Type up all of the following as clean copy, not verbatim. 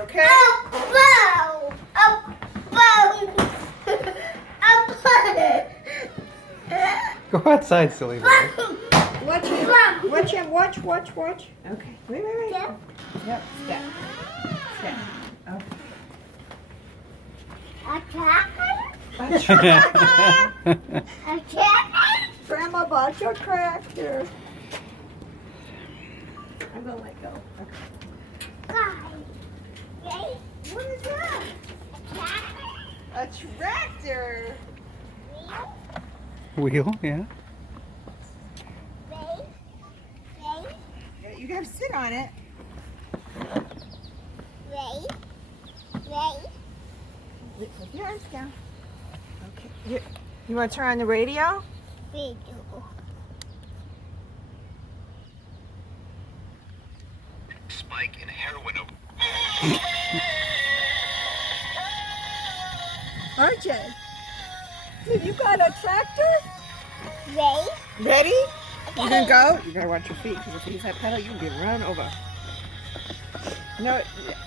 okay? Go outside, silly boy. Watch him. Watch him. Watch. Okay. Wait. Yep. Step. Okay. Grandma bought your tractor. I'm gonna let go. Okay. What is that? A tractor. Wheel, yeah. Yeah, you gotta sit on it. Put your arms down. Okay. You want to turn on the radio? Spike in heroin. RJ, you got a tractor? Ready? You gonna go? You gotta watch your feet, because if you use that pedal, you can get run over. No,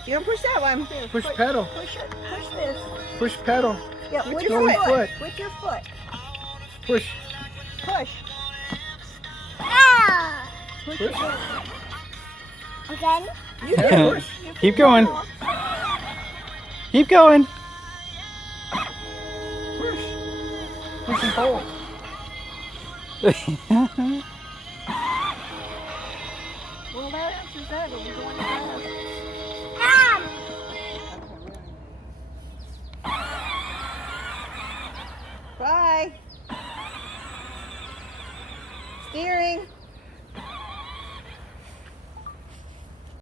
you don't push that one. Here, Push pedal. Push it. Push this. Push pedal. Yeah, with Go your with foot. foot. With your foot. Push. Push. Push it. Again? You can push. Keep going. Keep going. Push. Push and pull. Well, that answers that. Are we going fast? Bye. Steering.